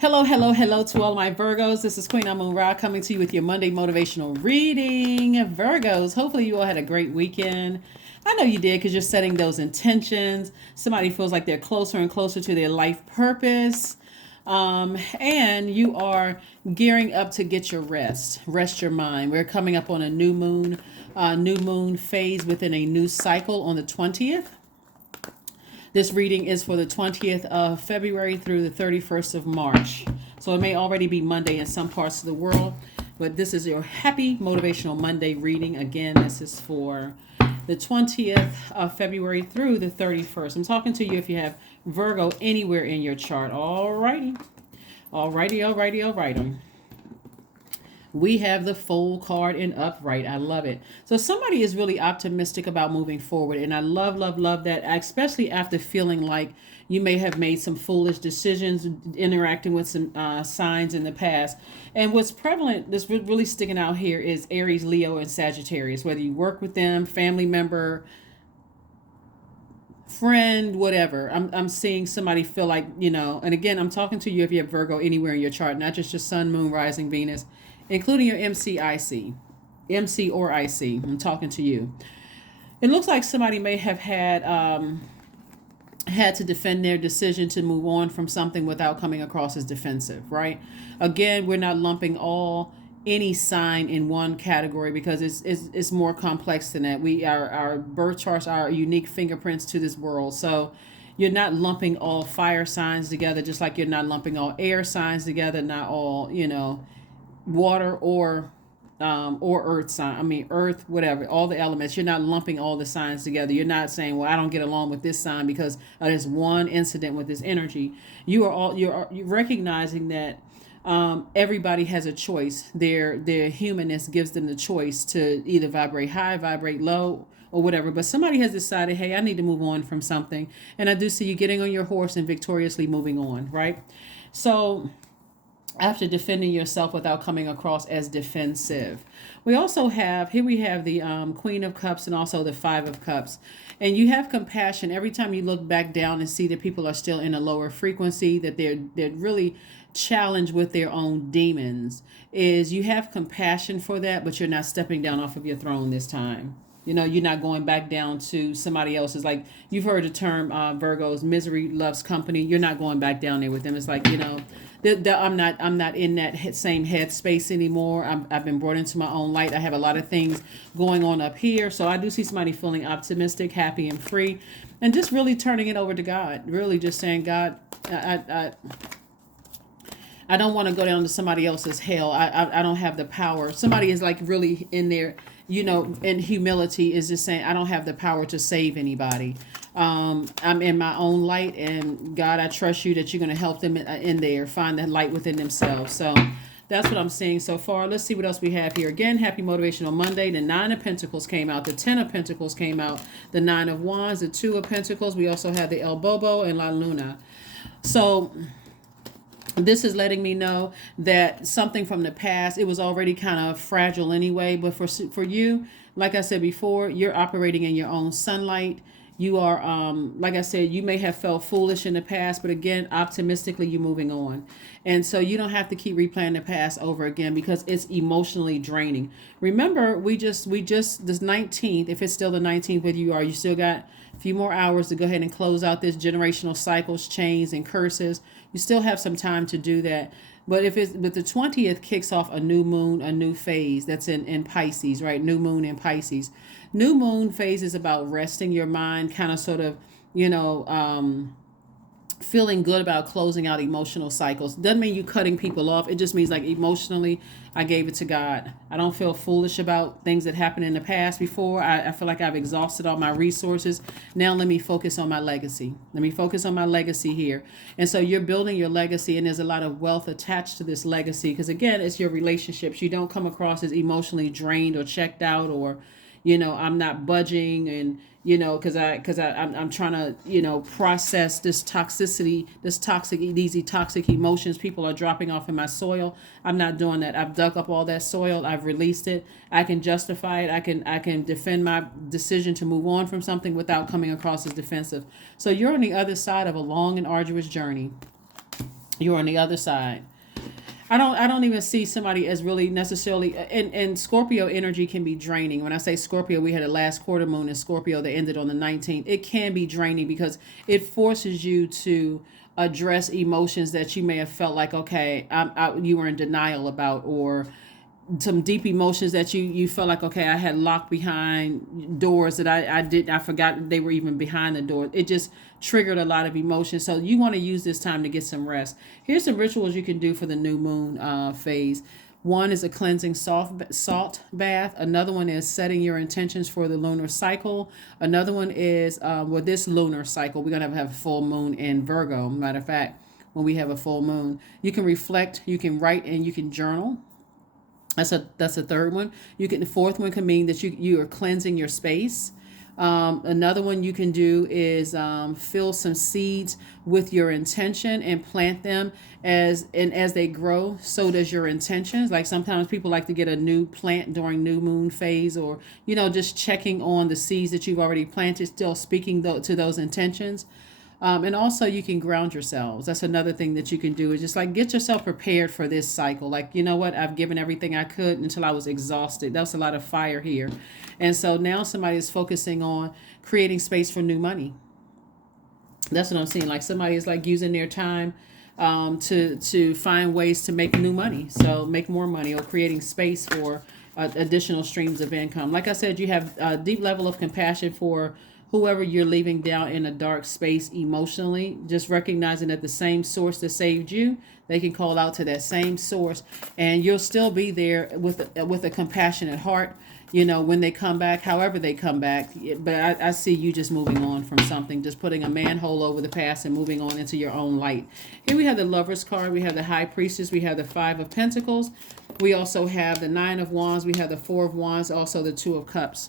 Hello, hello, hello to all my Virgos. This is Queen Amun Ra coming to you with your Monday motivational reading. Virgos, hopefully you all had a great weekend. I know you did because you're setting those intentions. Somebody feels like they're closer and closer to their life purpose. And you are gearing up to get your rest. Rest your mind. We're coming up on a new moon phase within a new cycle on the 20th. This reading is for the 20th of February through the 31st of March. So it may already be Monday in some parts of the world, but this is your happy motivational Monday reading. Again, this is for the 20th of February through the 31st. I'm talking to you if you have Virgo anywhere in your chart. Alrighty. Alrighty. We have the Fool card in upright. I love it. So somebody is really optimistic about moving forward. And I love that, especially after feeling like you may have made some foolish decisions, interacting with some signs in the past. And what's prevalent, that's really sticking out here, is Aries, Leo, and Sagittarius. Whether you work with them, family member, friend, whatever. I'm seeing somebody feel like, and again, I'm talking to you if you have Virgo anywhere in your chart, not just your sun, moon, rising, Venus, including your MC or IC. I'm talking to you. It looks like somebody may have had to defend their decision to move on from something without coming across as defensive, right? Again, we're not lumping any sign in one category because it's more complex than that. Our birth charts are unique fingerprints to this world. So you're not lumping all fire signs together, just like you're not lumping all air signs together, not all, water or earth sign. I mean, earth, whatever, all the elements. You're not lumping all the signs together. You're not saying, well, I don't get along with this sign because there's one incident with this energy. You're recognizing that everybody has a choice. Their humanness gives them the choice to either vibrate high, vibrate low, or whatever. But somebody has decided, hey, I need to move on from something. And I do see you getting on your horse and victoriously moving on, right? So after defending yourself without coming across as defensive. We have the Queen of Cups and also the Five of Cups. And you have compassion every time you look back down and see that people are still in a lower frequency, that they're really challenged with their own demons. Is you have compassion for that, but you're not stepping down off of your throne this time. You're not going back down to somebody else's. Like, you've heard the term Virgos, misery loves company. You're not going back down there with them. It's like, I'm not in that same headspace anymore. I've been brought into my own light. I have a lot of things going on up here. So I do see somebody feeling optimistic, happy, and free, and just really turning it over to God. Really just saying, God, I don't want to go down to somebody else's hell. I don't have the power. Somebody is like really in there, in humility, is just saying, I don't have the power to save anybody. I'm in my own light, and God, I trust you that you're going to help them in there, find that light within themselves. So that's what I'm seeing so far. Let's see what else we have here. Again, happy Motivational Monday. The Nine of Pentacles came out. The Ten of Pentacles came out. The Nine of Wands. The Two of Pentacles. We also have the El Bobo and La Luna. So this is letting me know that something from the past, it was already kind of fragile anyway. But for you, like I said before, you're operating in your own sunlight. You are, like I said, you may have felt foolish in the past, but again, optimistically, you're moving on. And so you don't have to keep replaying the past over again because it's emotionally draining. Remember, we just this 19th, if it's still the 19th with you still got a few more hours to go ahead and close out this generational cycles, chains, and curses. You still have some time to do that. But but the 20th kicks off a new moon, a new phase that's in Pisces, right? New moon in Pisces. New moon phase is about resting your mind, kind of sort of, feeling good about closing out emotional cycles. Doesn't mean you cutting people off. It just means like emotionally, I gave it to God. I don't feel foolish about things that happened in the past before. I feel like I've exhausted all my resources. Now let me focus on my legacy. Let me focus on my legacy here. And so you're building your legacy, and there's a lot of wealth attached to this legacy because, again, it's your relationships. You don't come across as emotionally drained or checked out or, I'm not budging and, because I'm trying to, process this toxicity, these toxic emotions people are dropping off in my soil. I'm not doing that. I've dug up all that soil. I've released it. I can justify it. I can defend my decision to move on from something without coming across as defensive. So you're on the other side of a long and arduous journey. You're on the other side. I don't even see somebody as really necessarily, and Scorpio energy can be draining. When I say Scorpio, we had a last quarter moon in Scorpio that ended on the 19th. It can be draining because it forces you to address emotions that you may have felt like, okay, you were in denial about, or some deep emotions that you felt like, okay, I had locked behind doors that I forgot they were even behind the door. It just triggered a lot of emotions. So you want to use this time to get some rest. Here's some rituals you can do for the new moon phase. One is a cleansing salt bath. Another one is setting your intentions for the lunar cycle. Another one is with this lunar cycle, we're going to have a full moon in Virgo. Matter of fact, when we have a full moon, you can reflect, you can write, and you can journal. That's a third one. The fourth one can mean that you are cleansing your space. Another one you can do is fill some seeds with your intention and plant them as they grow. So does your intentions. Like sometimes people like to get a new plant during new moon phase, or just checking on the seeds that you've already planted, still speaking to those intentions. And also you can ground yourselves. That's another thing that you can do, is just like get yourself prepared for this cycle. Like, you know what? I've given everything I could until I was exhausted. That was a lot of fire here. And so now somebody is focusing on creating space for new money. That's what I'm seeing. Like somebody is like using their time to find ways to make new money. So make more money, or creating space for additional streams of income. Like I said, you have a deep level of compassion for whoever you're leaving down in a dark space emotionally. Just recognizing that the same source that saved you, they can call out to that same source, and you'll still be there with a compassionate heart, when they come back, however they come back. But I see you just moving on from something, just putting a manhole over the past and moving on into your own light. Here we have the Lover's card, we have the High Priestess, we have the Five of Pentacles, we also have the Nine of Wands, we have the Four of Wands, also the Two of Cups.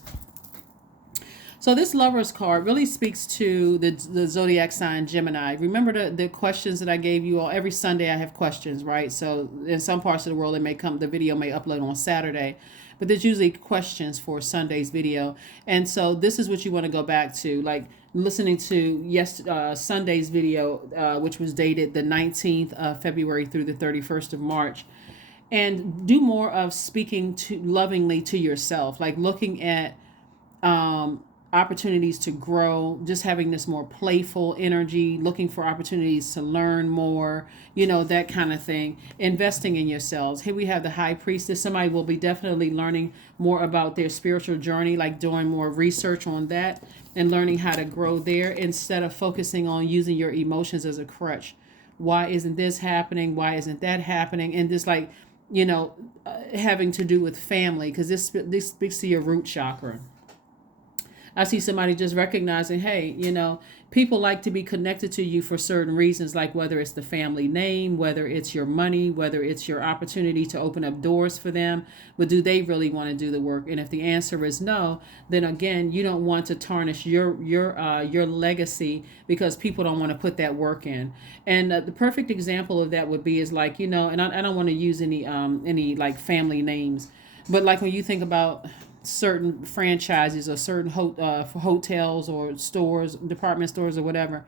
So this Lover's card really speaks to the zodiac sign Gemini. Remember the questions that I gave you all? Every Sunday I have questions, right? So in some parts of the world, the video may upload on Saturday, but there's usually questions for Sunday's video. And so this is what you want to go back to, like listening to Sunday's video, which was dated the 19th of February through the 31st of March. And do more of speaking lovingly to yourself, like looking at opportunities to grow, just having this more playful energy, looking for opportunities to learn more, that kind of thing, investing in yourselves. Here we have the High Priestess. Somebody will be definitely learning more about their spiritual journey, like doing more research on that and learning how to grow there, instead of focusing on using your emotions as a crutch. Why isn't this happening? Why isn't that happening? And just like, having to do with family, because this speaks to your root chakra. I see somebody just recognizing, hey, people like to be connected to you for certain reasons, like whether it's the family name, whether it's your money, whether it's your opportunity to open up doors for them. But do they really want to do the work? And if the answer is no, then again, you don't want to tarnish your legacy because people don't want to put that work in. And the perfect example of that would be is like, and I don't want to use any like family names, but like when you think about certain franchises or certain hotels or stores, department stores or whatever,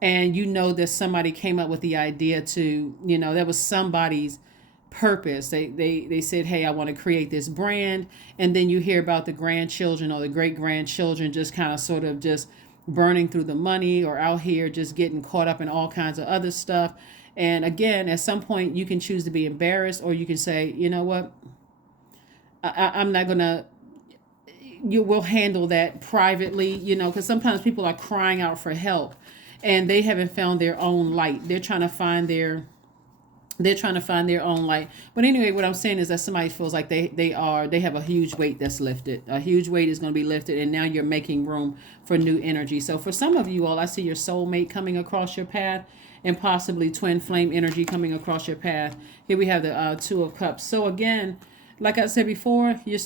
and that somebody came up with the idea to, that was somebody's purpose. They said, hey, I want to create this brand, and then you hear about the grandchildren or the great grandchildren just kind of sort of just burning through the money, or out here just getting caught up in all kinds of other stuff. And again, at some point you can choose to be embarrassed, or you can say, you know what, I'm not gonna, you will handle that privately, because sometimes people are crying out for help and they haven't found their own light. They're trying to find their own light. But anyway, what I'm saying is that somebody feels like they have a huge weight that's lifted. A huge weight is going to be lifted, and now you're making room for new energy. So for some of you all, I see your soulmate coming across your path, and possibly twin flame energy coming across your path. Here we have the Two of Cups. So again, like I said before, you're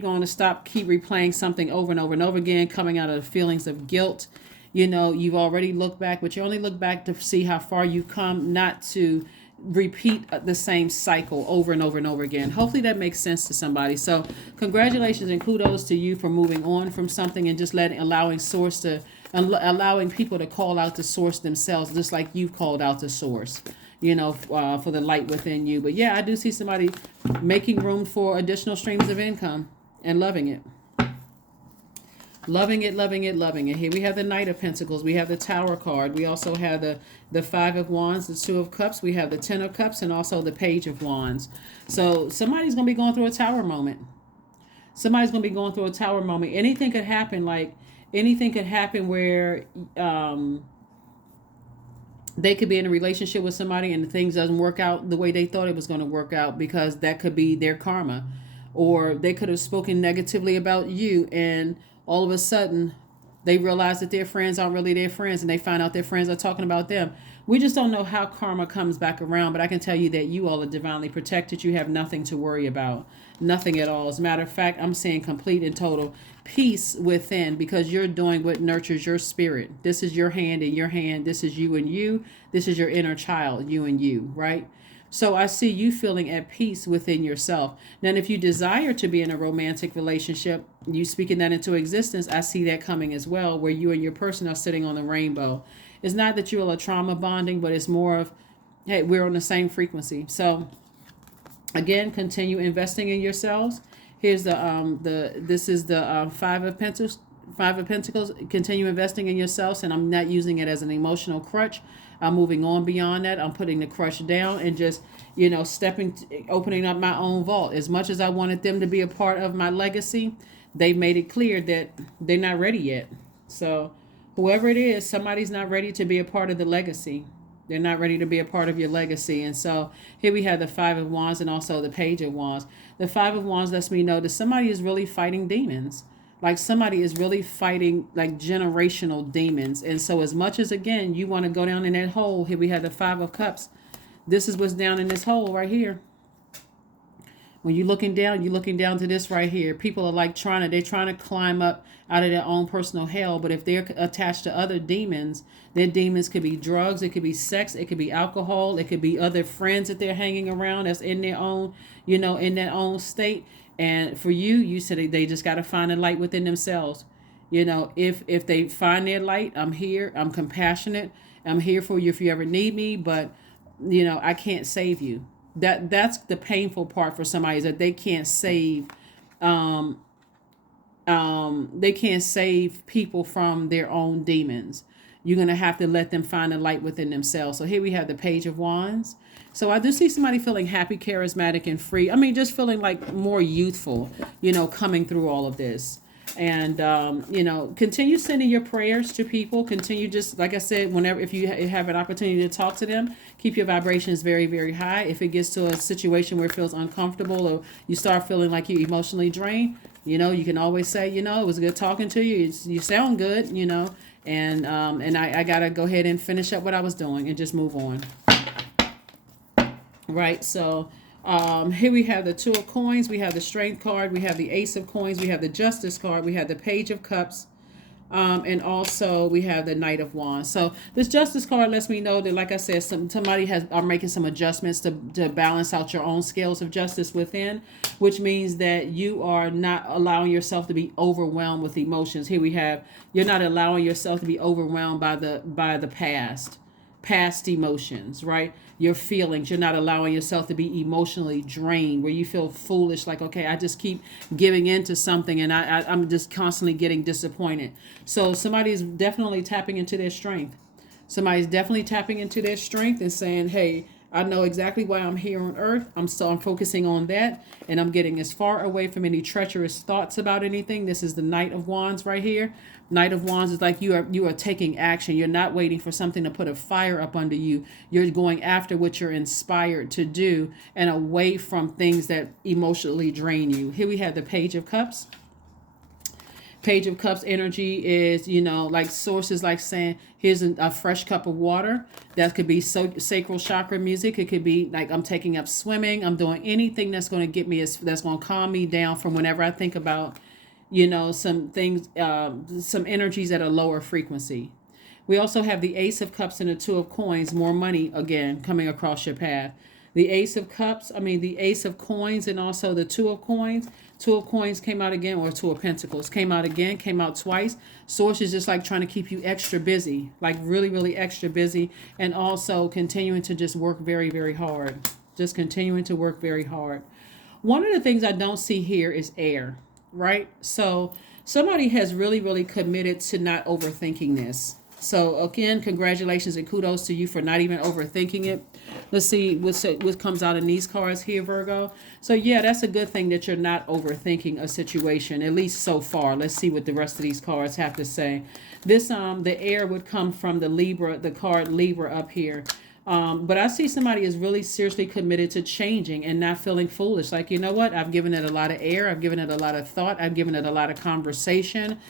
going to keep replaying something over and over and over again, coming out of feelings of guilt. You've already looked back, but you only look back to see how far you've come, not to repeat the same cycle over and over and over again. Hopefully that makes sense to somebody. So congratulations and kudos to you for moving on from something and just allowing people to call out the source themselves, just like you've called out the source. for the light within you. But yeah, I do see somebody making room for additional streams of income and loving it. Loving it, loving it, loving it. Here we have the Knight of Pentacles. We have the Tower card. We also have the Five of Wands, the Two of Cups. We have the Ten of Cups and also the Page of Wands. So somebody's going to be going through a tower moment. Somebody's going to be going through a tower moment. Anything could happen. Anything could happen where they could be in a relationship with somebody and things doesn't work out the way they thought it was going to work out, because that could be their karma. Or they could have spoken negatively about you, and all of a sudden they realize that their friends aren't really their friends, and they find out their friends are talking about them. We just don't know how karma comes back around, but I can tell you that you all are divinely protected. You have nothing to worry about. Nothing at all. As a matter of fact, I'm saying complete and total peace within, because you're doing what nurtures your spirit. This is your hand in your hand. This is you and you. This is your inner child, you and you, right? So I see you feeling at peace within yourself. Now, if you desire to be in a romantic relationship, you speaking that into existence, I see that coming as well, where you and your person are sitting on the rainbow. It's not that you all are trauma bonding, but it's more of, hey, we're on the same frequency. So again, continue investing in yourselves. Here's this is the Five of Pentacles. Five of Pentacles. Continue investing in yourselves, and I'm not using it as an emotional crutch. I'm moving on beyond that. I'm putting the crutch down and just, opening up my own vault. As much as I wanted them to be a part of my legacy, they've made it clear that they're not ready yet. So whoever it is, somebody's not ready to be a part of the legacy. They're not ready to be a part of your legacy. And so here we have the Five of Wands and also the Page of Wands. The Five of Wands lets me know that somebody is really fighting demons. Like somebody is really fighting like generational demons. And so as much as, again, you want to go down in that hole, here we have the Five of Cups. This is what's down in this hole right here. When you're looking down to this right here. People are like they're trying to climb up out of their own personal hell. But if they're attached to other demons, their demons could be drugs, it could be sex, it could be alcohol, it could be other friends that they're hanging around that's in their own, in their own state. And for you said they just got to find a light within themselves. If they find their light, I'm here. I'm compassionate. I'm here for you if you ever need me. But, I can't save you. That's the painful part for somebody, is that they can't save. They can't save people from their own demons. You're going to have to let them find a light within themselves. So here we have the Page of Wands. So I do see somebody feeling happy, charismatic, and free. I mean, just feeling like more youthful, coming through all of this. And, continue sending your prayers to people. Continue, just like I said, if you have an opportunity to talk to them, keep your vibrations very, very high. If it gets to a situation where it feels uncomfortable, or you start feeling like you're emotionally drained, you can always say, it was good talking to you. You sound good, and I got to go ahead and finish up what I was doing and just move on. Right. So here we have the Two of Coins. We have the Strength card. We have the Ace of Coins. We have the Justice card. We have the Page of Cups. And also we have the Knight of Wands. So this Justice card lets me know that, like I said, somebody are making some adjustments to balance out your own scales of justice within, which means that you are not allowing yourself to be overwhelmed with emotions. Here we have, you're not allowing yourself to be overwhelmed by the past emotions, right? Your feelings. You're not allowing yourself to be emotionally drained, where you feel foolish, like, okay, I just keep giving in to something and I'm just constantly getting disappointed. So somebody's definitely tapping into their strength. Somebody's definitely tapping into their strength and saying, hey, I know exactly why I'm here on earth. I'm focusing on that, and I'm getting as far away from any treacherous thoughts about anything. This is the Knight of Wands right here. Knight of Wands is like you are taking action. You're not waiting for something to put a fire up under you. You're going after what you're inspired to do and away from things that emotionally drain you. Here we have the Page of Cups. Page of Cups energy is, like sources like saying, here's a fresh cup of water. That could be sacral chakra music. It could be like I'm taking up swimming. I'm doing anything that's going to get me, that's going to calm me down from whenever I think about, some things, some energies at a lower frequency. We also have the Ace of Cups and the Two of Coins, more money, again, coming across your path. The Ace of Cups, the Ace of Coins, and also the Two of Coins. Two of Coins came out again, or Two of Pentacles came out again, came out twice. Source is just like trying to keep you extra busy, like really, really extra busy, and also continuing to just work very, very hard. Just continuing to work very hard. One of the things I don't see here is air, right? So somebody has really, really committed to not overthinking this. So again, congratulations and kudos to you for not even overthinking it. Let's see what comes out in these cards here, Virgo. So yeah, that's a good thing that you're not overthinking a situation, at least so far. Let's see what the rest of these cards have to say. This the air would come from the Libra, the card Libra up here. But I see somebody is really seriously committed to changing and not feeling foolish. Like, you know what? I've given it a lot of air. I've given it a lot of thought. I've given it a lot of conversation.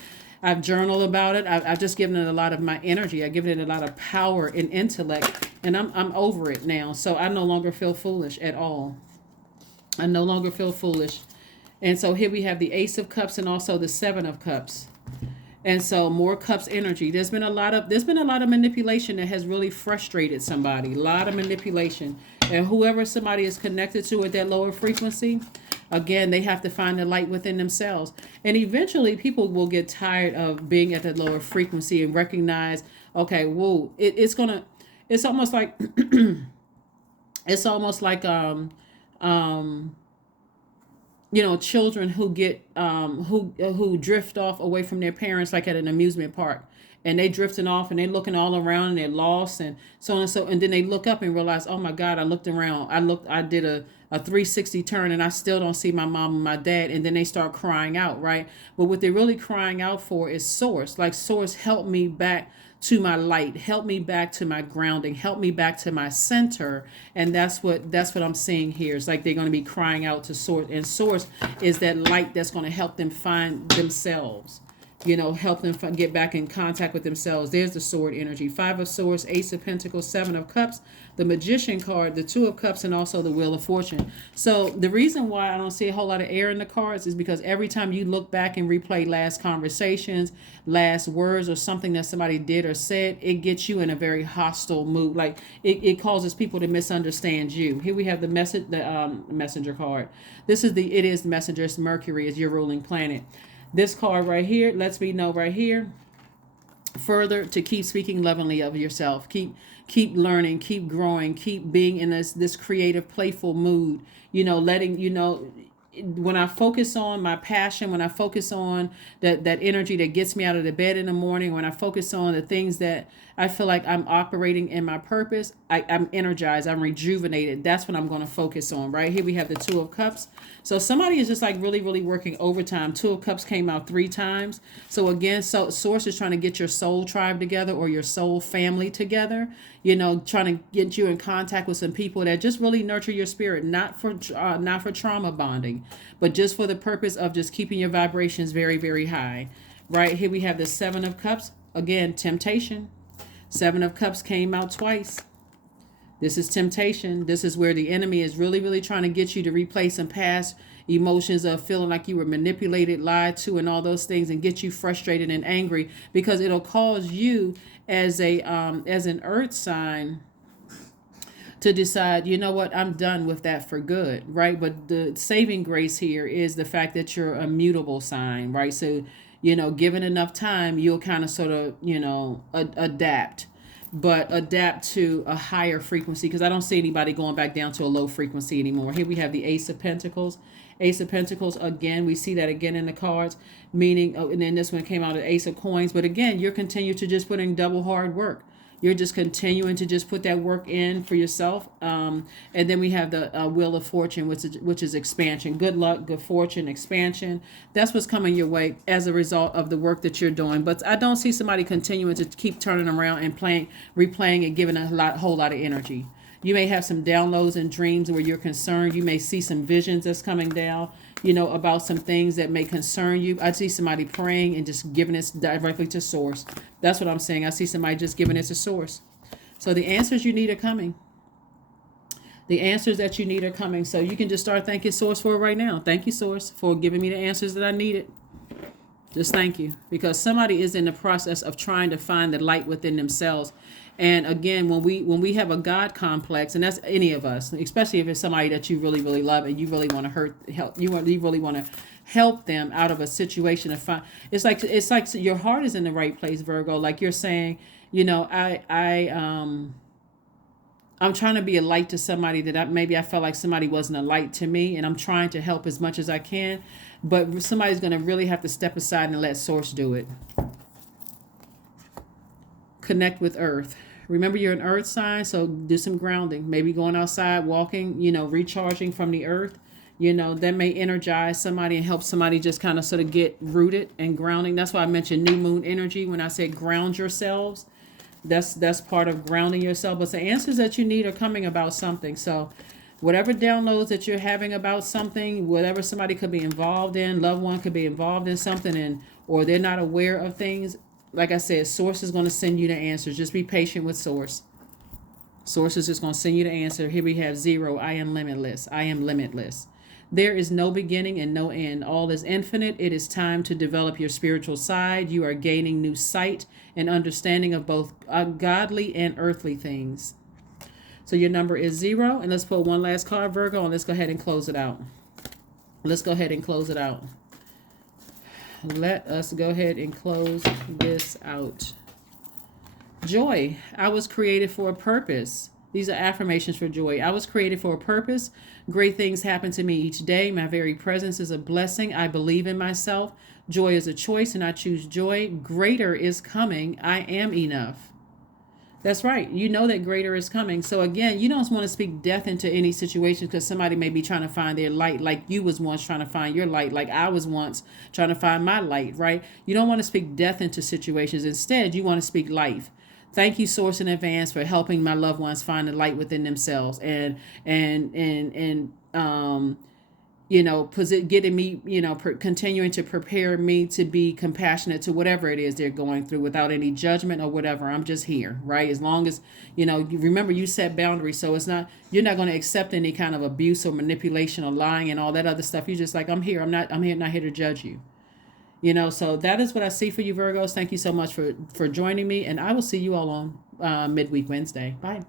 I've journaled about it. I've just given it a lot of my energy. I've given it a lot of power and intellect, and I'm over it now. So I no longer feel foolish at all. I no longer feel foolish. And so here we have the Ace of Cups and also the Seven of Cups. And so more cups energy. There's been a lot of manipulation that has really frustrated somebody. A lot of manipulation. And whoever somebody is connected to at that lower frequency, again, they have to find the light within themselves. And eventually people will get tired of being at that lower frequency and recognize, okay, whoa, it's almost like children who get who drift off away from their parents, like at an amusement park, and they drifting off and they're looking all around and they're lost and so on and so, and then they look up and realize, oh my God, I looked around, I did a 360 turn and I still don't see my mom and my dad, and then they start crying out, right? But what they're really crying out for is source. Like, source, help me back to my light, help me back to my grounding, help me back to my center. And that's what I'm seeing here. It's like they're going to be crying out to source, and source is that light that's going to help them find themselves, help them get back in contact with themselves. There's the sword energy. Five of Swords, Ace of Pentacles, Seven of Cups, the Magician card, the Two of Cups, and also the Wheel of Fortune. So the reason why I don't see a whole lot of air in the cards is because every time you look back and replay last conversations, last words, or something that somebody did or said, it gets you in a very hostile mood. Like it causes people to misunderstand you. Here we have the messenger card. This is it is messenger. It's Mercury is your ruling planet. This card right here lets me know right here further to keep speaking lovingly of yourself. Keep learning, keep growing, keep being in this creative, playful mood. When I focus on my passion, when I focus on that energy that gets me out of the bed in the morning, when I focus on the things that I feel like I'm operating in my purpose, I'm energized, I'm rejuvenated. That's what I'm going to focus on. Right here we have the Two of Cups. So somebody is just like really, really working overtime. Two of Cups came out 3 times. So again, source is trying to get your soul tribe together, or your soul family together. Trying to get you in contact with some people that just really nurture your spirit, not for trauma bonding, but just for the purpose of just keeping your vibrations very, very high. Right here we have the Seven of Cups. Again, temptation. Seven of Cups came out twice. This is temptation. This is where the enemy is really, really trying to get you to replay some past emotions of feeling like you were manipulated, lied to, and all those things, and get you frustrated and angry, because it'll cause you as an earth sign to decide, you know what, I'm done with that for good, right? But the saving grace here is the fact that you're a mutable sign, right? So, given enough time, you'll kind of sort of, adapt, but adapt to a higher frequency, because I don't see anybody going back down to a low frequency anymore. Here we have the Ace of Pentacles. Ace of Pentacles, again, we see that again in the cards, meaning, and then this one came out of Ace of Coins, but again, you're continuing to just put in double hard work. You're just continuing to just put that work in for yourself. And then we have the Wheel of Fortune, which is expansion. Good luck, good fortune, expansion. That's what's coming your way as a result of the work that you're doing. But I don't see somebody continuing to keep turning around and replaying and giving a whole lot of energy. You may have some downloads and dreams where you're concerned. You may see some visions that's coming down, about some things that may concern you. I see somebody praying and just giving it directly to source. That's what I'm saying. I see somebody just giving it to source. So the answers you need are coming. The answers that you need are coming. So you can just start thanking source for it right now. Thank you, source, for giving me the answers that I needed. Just thank you. Because somebody is in the process of trying to find the light within themselves. And again, when we have a God complex, and that's any of us, especially if it's somebody that you really really love and you really want to you really want to help them out of a situation to find. It's like your heart is in the right place, Virgo. Like you're saying, I'm trying to be a light to somebody that maybe I felt like somebody wasn't a light to me, and I'm trying to help as much as I can. But somebody's going to really have to step aside and let Source do it. Connect with Earth. Remember, you're an Earth sign, so do some grounding. Maybe going outside, walking, recharging from the Earth. That may energize somebody and help somebody just kind of sort of get rooted and grounding. That's why I mentioned new moon energy when I said ground yourselves. That's part of grounding yourself. But the answers that you need are coming about something. So whatever downloads that you're having about something, whatever somebody could be involved in, loved one could be involved in something, or they're not aware of things. Like I said, Source is going to send you the answers. Just be patient with Source. Source is just going to send you the answer. Here we have 0. I am limitless. I am limitless. There is no beginning and no end. All is infinite. It is time to develop your spiritual side. You are gaining new sight and understanding of both godly and earthly things. So your number is 0. And let's pull one last card, Virgo, and let's go ahead and close it out. Let's go ahead and close it out. Let us go ahead and close this out. Joy. I was created for a purpose. These are affirmations for joy. I was created for a purpose. Great things happen to me each day. My very presence is a blessing. I believe in myself. Joy is a choice, and I choose joy. Greater is coming. I am enough. That's right. You know that greater is coming. So again, you don't want to speak death into any situation because somebody may be trying to find their light like you was once trying to find your light, like I was once trying to find my light, right? You don't want to speak death into situations. Instead, you want to speak life. Thank you, Source, in advance for helping my loved ones find the light within themselves and getting me, continuing to prepare me to be compassionate to whatever it is they're going through without any judgment or whatever. I'm just here, right? As long as, remember you set boundaries. So you're not going to accept any kind of abuse or manipulation or lying and all that other stuff. You're just like, I'm here. I'm here, not here to judge you. So that is what I see for you, Virgos. Thank you so much for joining me. And I will see you all on midweek Wednesday. Bye.